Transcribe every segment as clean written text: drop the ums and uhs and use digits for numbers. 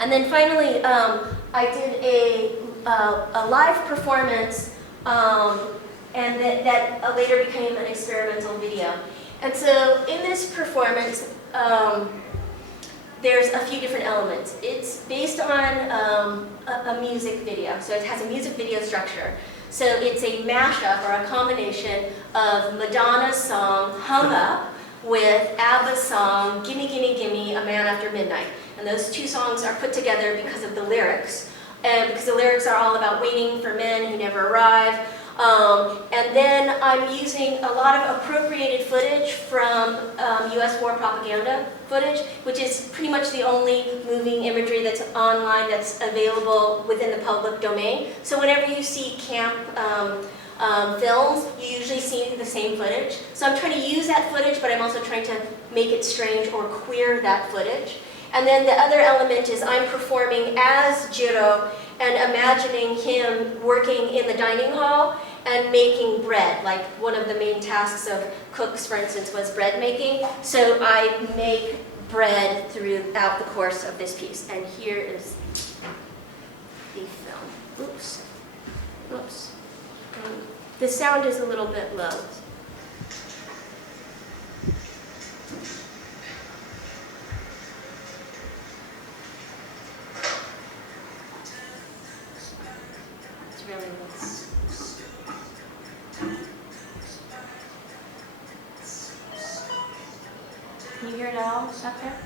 And then finally, I did a live performance, and that later became an experimental video. And so in this performance, there's a few different elements. It's based on a music video, so it has a music video structure. So it's a mashup or a combination of Madonna's song, Hung Up, with ABBA's song, Gimme Gimme Gimme, A Man After Midnight. And those two songs are put together because of the lyrics, and because the lyrics are all about waiting for men who never arrive. And then I'm using a lot of appropriated footage from US war propaganda footage, which is pretty much the only moving imagery that's online that's available within the public domain. So whenever you see camp films, you usually see the same footage. So I'm trying to use that footage, but I'm also trying to make it strange or queer that footage. And then the other element is I'm performing as Jiro and imagining him working in the dining hall and making bread. Like one of the main tasks of cooks, for instance, was bread making. So I make bread throughout the course of this piece. And here is the film. Oops. Oops. The sound is a little bit low. It's really low. Can you hear it at all up there?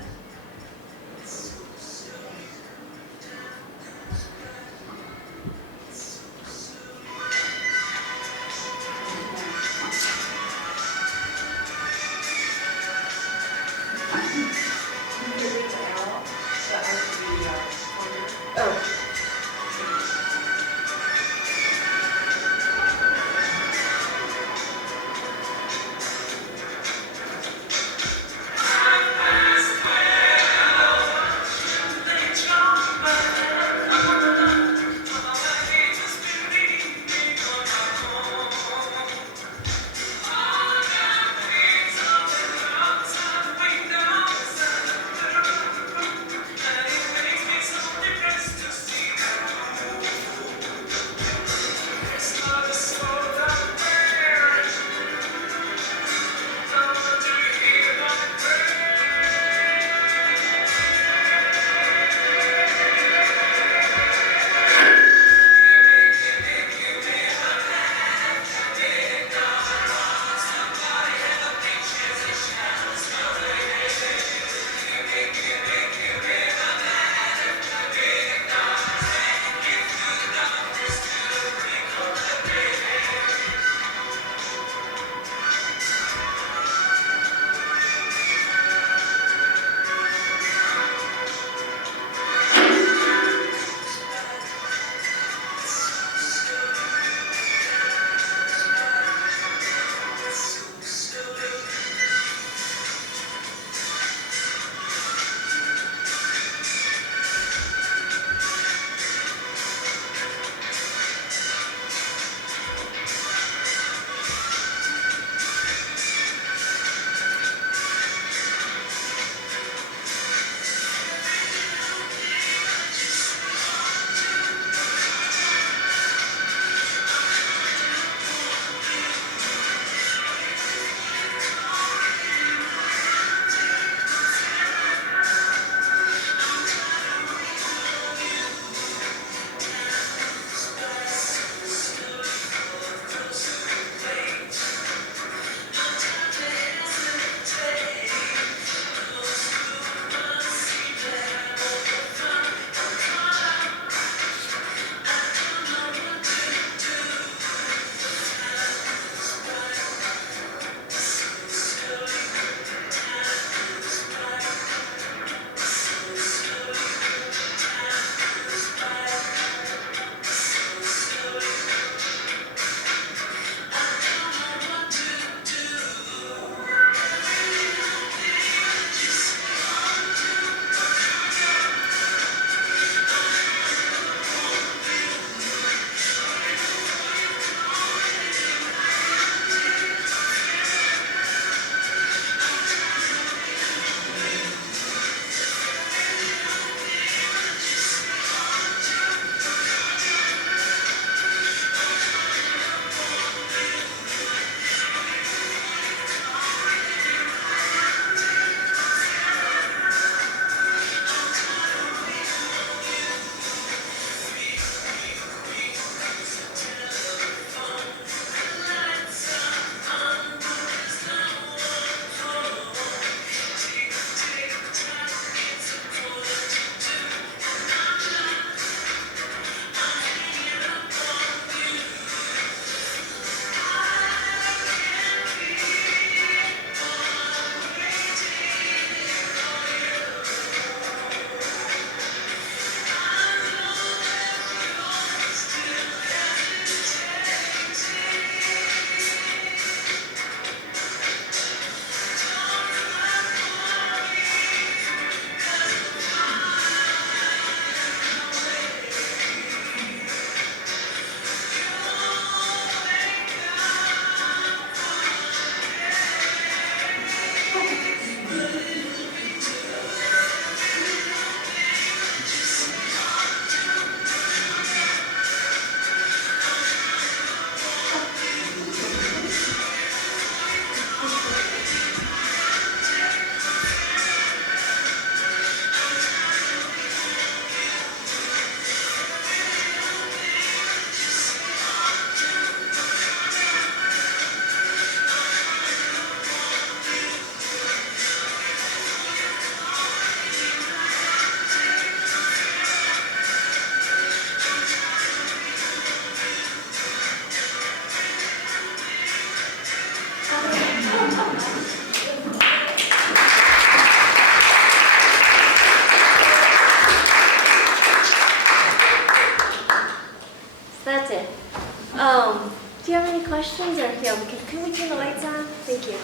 questions? Or yeah, can we turn the lights on? Thank you.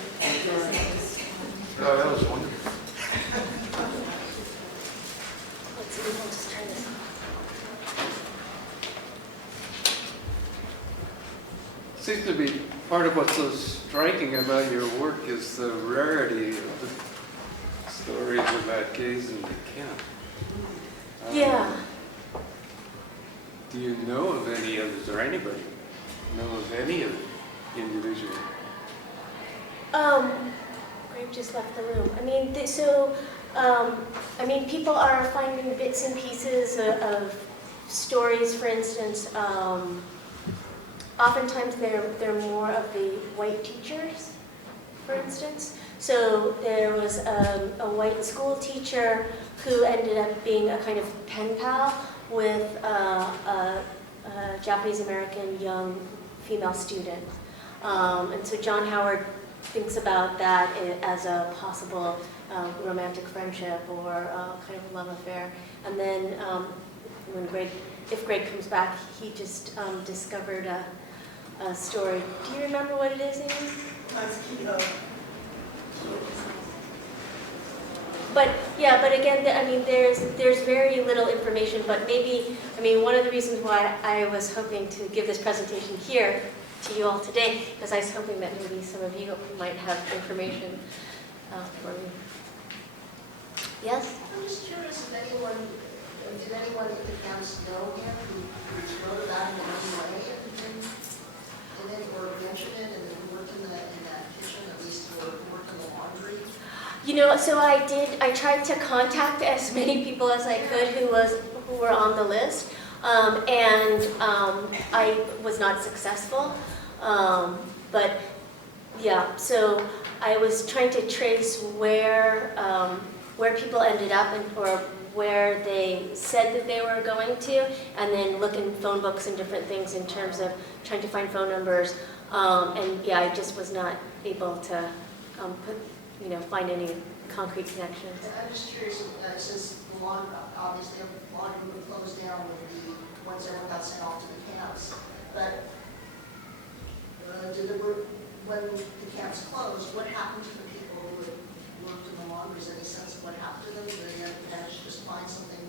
Oh, that was wonderful. Let's see, we'll just turn this off. Seems to be part of what's so striking about your work is the rarity of the stories about gays in the camp. Yeah. Do you know of any others, or anybody know of any of the individuals? Greg just left the room. I mean, I mean, people are finding bits and pieces of stories. For instance, oftentimes they're more of the white teachers, for instance. So there was a white school teacher who ended up being a kind of pen pal with a Japanese-American young female student. And so John Howard thinks about that as a possible romantic friendship or kind of love affair. And then if Greg comes back, he just discovered a story. Do you remember what it is, Amy? But yeah, but again, I mean, there's very little information. But maybe, I mean, one of the reasons why I was hoping to give this presentation here to you all today, because I was hoping that maybe some of you might have information for me. Yes? I'm just curious if anyone, did anyone at the camps know him who wrote about him in any way and then or mentioned it and then worked in that kitchen at least or worked in the laundry? You know, so I tried to contact as many people as I could who were on the list, and I was not successful. But yeah, so I was trying to trace where people ended up or where they said that they were going to, and then look in phone books and different things in terms of trying to find phone numbers. And yeah, I just was not able to find any concrete connections. I'm just curious, since the obviously the laundry would close down with the ones that got sent off to the camps, but when the camps closed, what happened to the people who had worked in the laundries? Any sense of what happened to them? Did they manage to just find something?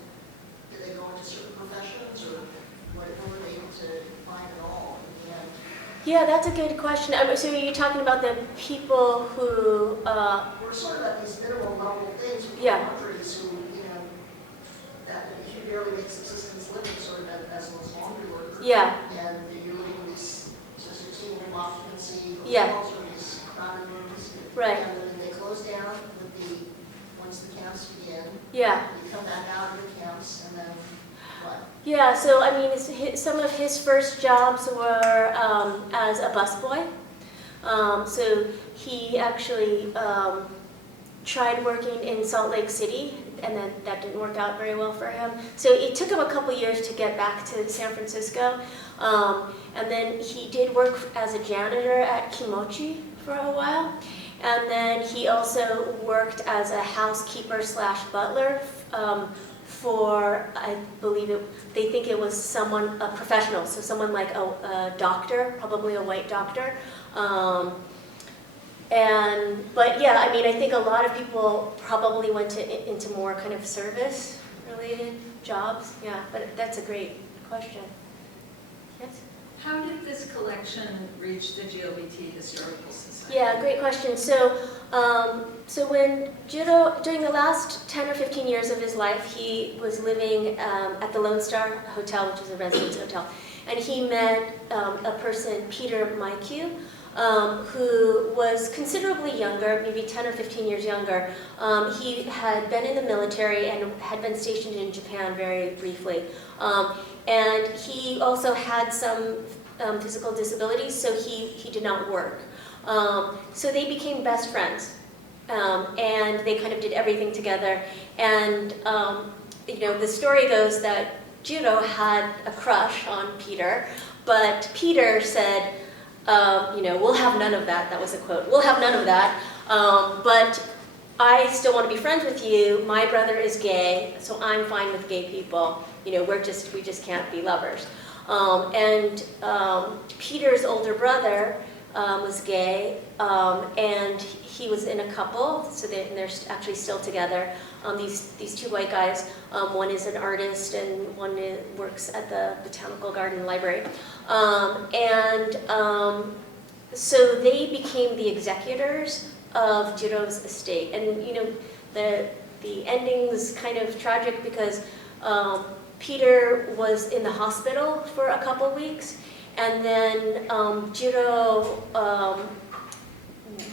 Did they go into certain professions, or what were they able to find at all in the end? Yeah, that's a good question. So are you talking about the people who... We're sort of at these minimal level things with Yeah. laundries who, that if you barely make subsistence living sort of as a laundry worker. Yeah. And you're living in these 16-room occupancy Yeah. hotels or these crowded rooms. Right. And then they close down once the camps begin. Yeah. You come back out of the camps and then what? Yeah, so I mean, some of his first jobs were as a busboy. So he actually tried working in Salt Lake City, and then that didn't work out very well for him. So it took him a couple years to get back to San Francisco. And then he did work as a janitor at Kimochi for a while. And then he also worked as a housekeeper / butler for, I believe they think it was someone, a professional, so someone like a doctor, probably a white doctor. But yeah, I mean, I think a lot of people probably went into more kind of service-related jobs. Yeah, but that's a great question. Yes? How did this collection reach the GLBT Historical Society? Yeah, great question. So, when Jiro, during the last 10 or 15 years of his life, he was living at the Lone Star Hotel, which is a residence hotel, and he met a person, Peter Maiku, who was considerably younger, maybe 10 or 15 years younger. He had been in the military and had been stationed in Japan very briefly. And he also had some physical disabilities, so he did not work. So they became best friends, and they kind of did everything together. And the story goes that Jiro had a crush on Peter, but Peter said, we'll have none of that. That was a quote. We'll have none of that. But I still want to be friends with you. My brother is gay, so I'm fine with gay people. We just can't be lovers. Peter's older brother was gay, and he was in a couple, so they're actually still together. These two white guys, one is an artist and one works at the Botanical Garden Library. So they became the executors of Jiro's estate. And you know, the ending was kind of tragic because Peter was in the hospital for a couple weeks, and then Jiro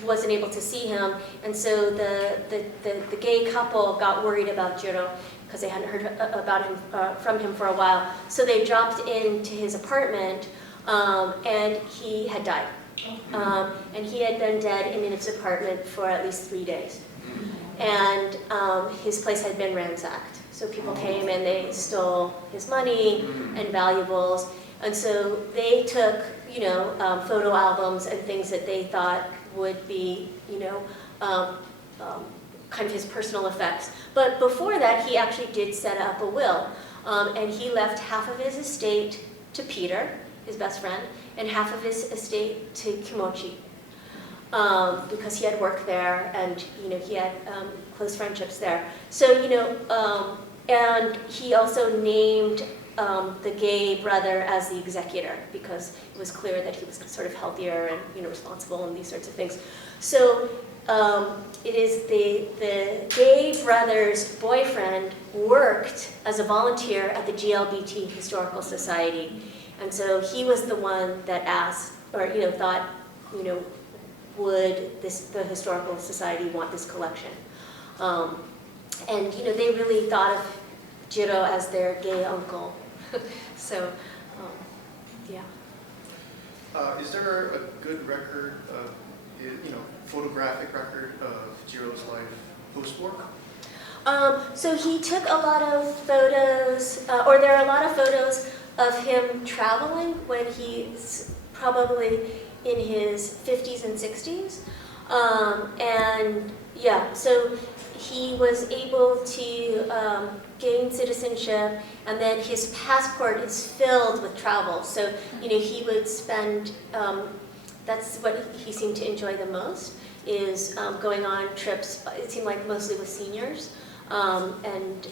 wasn't able to see him, and so the gay couple got worried about Jiro because they hadn't heard about him from him for a while. So they dropped into his apartment, and he had died. And he had been dead in his apartment for at least 3 days. And his place had been ransacked. So people came and they stole his money and valuables. And so they took, you know, photo albums and things that they thought would be, you know, kind of his personal effects. But before that, he actually did set up a will. And he left half of his estate to Peter, his best friend, and half of his estate to Kimochi, because he had worked there and, you know, he had close friendships there. So, you know, and he also named the gay brother as the executor because it was clear that he was sort of healthier and, you know, responsible and these sorts of things. So it is the gay brother's boyfriend worked as a volunteer at the GLBT Historical Society. And so he was the one that asked, or, you know, thought, you know, would the Historical Society want this collection? And, you know, they really thought of Jiro as their gay uncle. So, yeah. Is there a good record, you know, photographic record of Jiro's life post-work? So he took a lot of photos, or there are a lot of photos of him traveling when he's probably in his 50s and 60s. And yeah, so he was able to gain citizenship, and then his passport is filled with travel. So, you know, he would spend, that's what he seemed to enjoy the most, is going on trips, it seemed like mostly with seniors. And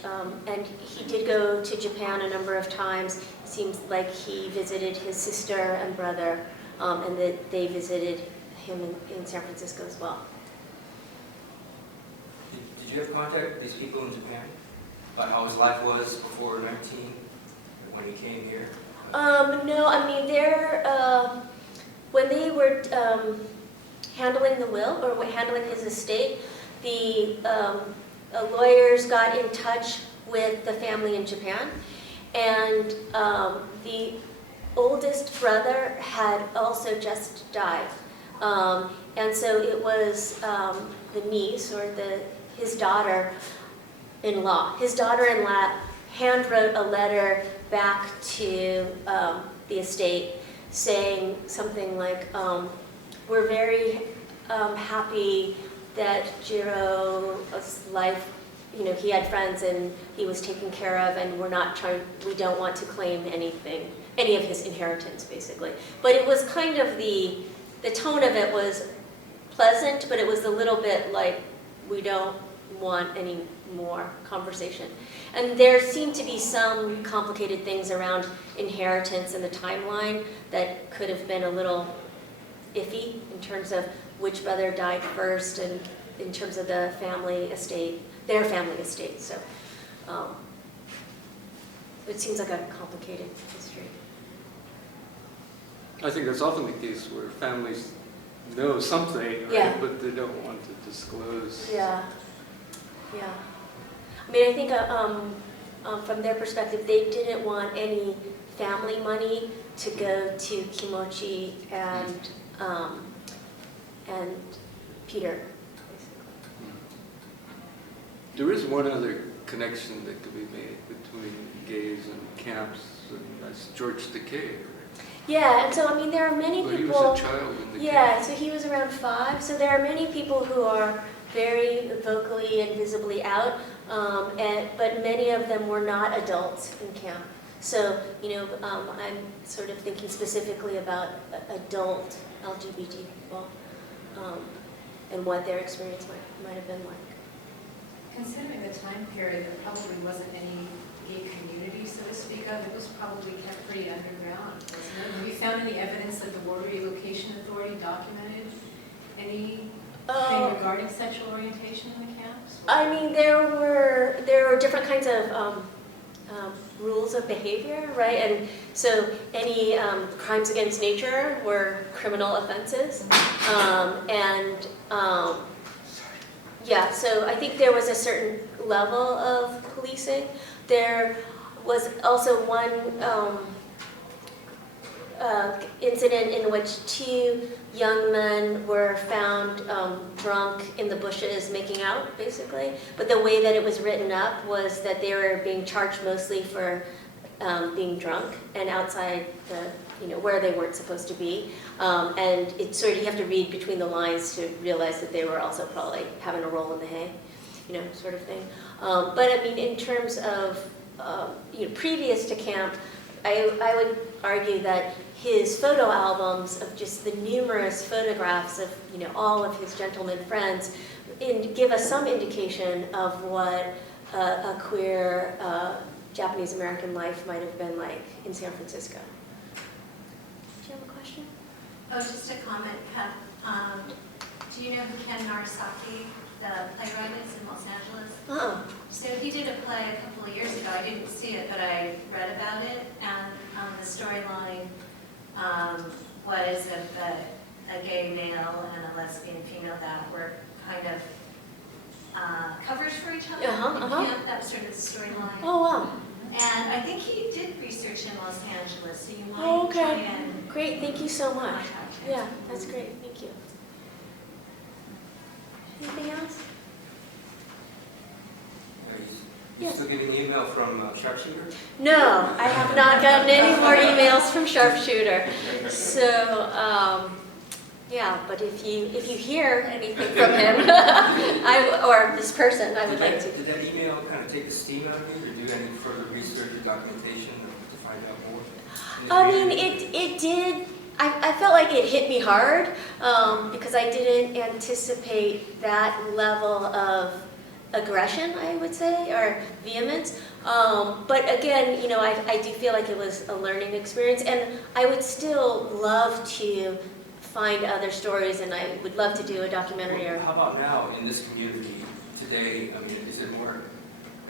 he did go to Japan a number of times. It seems like he visited his sister and brother, and that they visited him in San Francisco as well. Did you have contact with these people in Japan about how his life was before 19, when he came here? No, I mean, when they were handling the will, or handling his estate, the lawyers got in touch with the family in Japan, and the oldest brother had also just died. And so it was the niece, or his daughter-in-law. His daughter-in-law handwrote a letter back to the estate saying something like, we're very happy that Jiro's life, you know, he had friends and he was taken care of, and we don't want to claim any of his inheritance, basically. But it was kind of the tone of it was pleasant, but it was a little bit like, we don't want any more conversation. And there seemed to be some complicated things around inheritance and the timeline that could have been a little iffy in terms of which brother died first, and in terms of the family estate, their family estate. So it seems like a complicated history. I think that's often the case where families know something, right? Yeah. But they don't want to disclose. Yeah, yeah. I mean, I think from their perspective, they didn't want any family money to go to Kimochi and Peter, basically. There is one other connection that could be made between gays and camps, and that's George Takei, right? Yeah, and so I mean, there are many Well, people. he was a child in the Yeah, camp. so he was around 5. So there are many people who are very vocally and visibly out, but many of them were not adults in camp. So, I'm sort of thinking specifically about adult LGBT people and what their experience might have been like. Considering the time period, there probably wasn't any gay community, so to speak of. It was probably kept pretty underground, wasn't it? Have you found any evidence that the Water Relocation Authority documented anything regarding sexual orientation in the camps? I mean, there were different kinds of rules of behavior, right? And so any crimes against nature were criminal offenses. Yeah, so I think there was a certain level of policing. There was also one incident in which 2 young men were found drunk in the bushes making out, basically. But the way that it was written up was that they were being charged mostly for being drunk and outside where they weren't supposed to be. And it's sort of, you have to read between the lines to realize that they were also probably having a roll in the hay, sort of thing. But I mean, in terms of previous to camp, I would argue that his photo albums of just the numerous photographs of all of his gentleman friends give us some indication of what a queer Japanese American life might have been like in San Francisco. Do you have a question? Oh, just a comment, Pat. Do you know who Ken Narasaki, the playwright, is in Los Angeles? So he did a play a couple of years ago. I didn't see it, but I read about it. And the storyline was of a gay male and a lesbian female that were kind of covers for each other. Camp, that was sort of the storyline. Oh, wow. And I think he did research in Los Angeles, so you might try and Great, thank you so much. contact him. Yeah, that's great, thank you. Anything else? Are you still getting the email from Sharpshooter? No, I have not gotten any more emails from Sharpshooter. So, yeah, but if you hear anything from him, or this person, I would like to. Did that email kind of take the steam out of you, or do any further research or documentation to find out more? I mean, it did. I felt like it hit me hard because I didn't anticipate that level of aggression, I would say, or vehemence. But again, I do feel like it was a learning experience, and I would still love to find other stories, and I would love to do a documentary. Well, how about now in this community today? I mean, is there more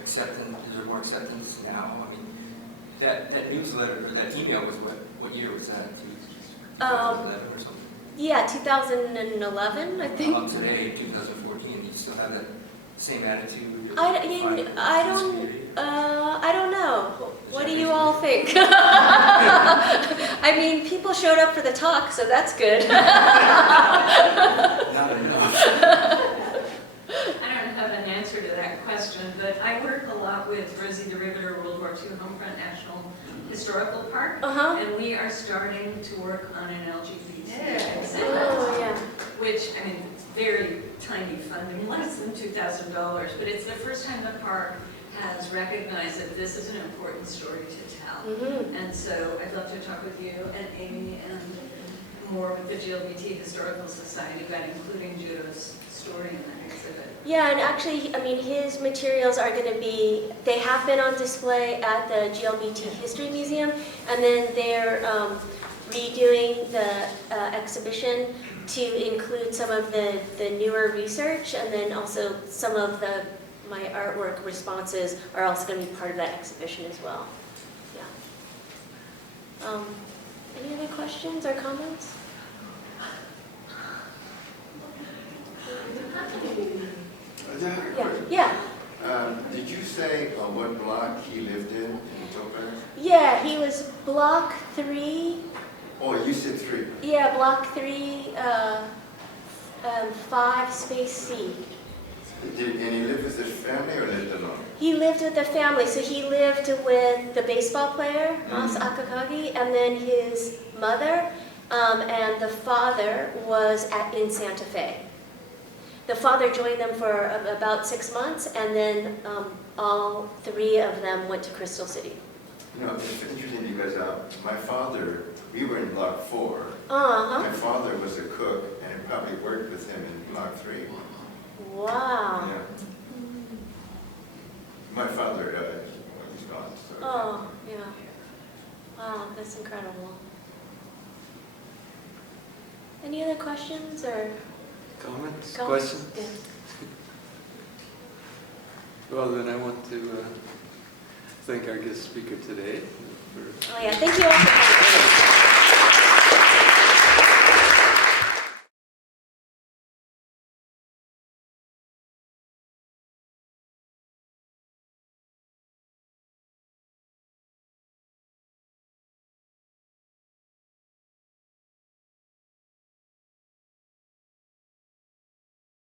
acceptance? Is there more acceptance now? I mean, that newsletter or that email was what year was that? 2011 or something? Yeah, 2011, I think. Today, 2014, you still have that same attitude? I don't know. What do you all think? I mean, people showed up for the talk, so that's good. Not enough. I don't have an answer to that question, but I work a lot with Rosie the Riveter World War II Homefront National Historical Park, and we are starting to work on an LGBT exhibit, which, I mean, it's very tiny funding, less than $2,000, but it's the first time the park has recognized that this is an important story to tell. And so I'd love to talk with you and Amy and more with the GLBT Historical Society about including Judo's story in that exhibit. Yeah, and actually, I mean, his materials are going to be, they have been on display at the GLBT History Museum, and then they're redoing the exhibition to include some of the newer research, and then also some of my artwork responses are also going to be part of that exhibition as well. Yeah. Any other questions or comments? Yeah. Did you say what block he lived in Topaz? Yeah, he was block 3. Oh, you said 3. Yeah, block 3, 5 space C. And he lived with his family or lived alone? He lived with the family, so he lived with the baseball player, Mas Akakagi, and then his mother, and the father was in Santa Fe. The father joined them for about 6 months, and then all 3 of them went to Crystal City. You know, it's interesting because my father, we were in Block 4. Uh-huh. My father was a cook, and I probably worked with him in Block 3. Wow. Yeah. My father, he's gone, so. Oh, yeah. Wow, that's incredible. Any other questions or Comments, comments? questions? Yeah. Well, then I want to thank our guest speaker today for Oh yeah, thank you all for coming.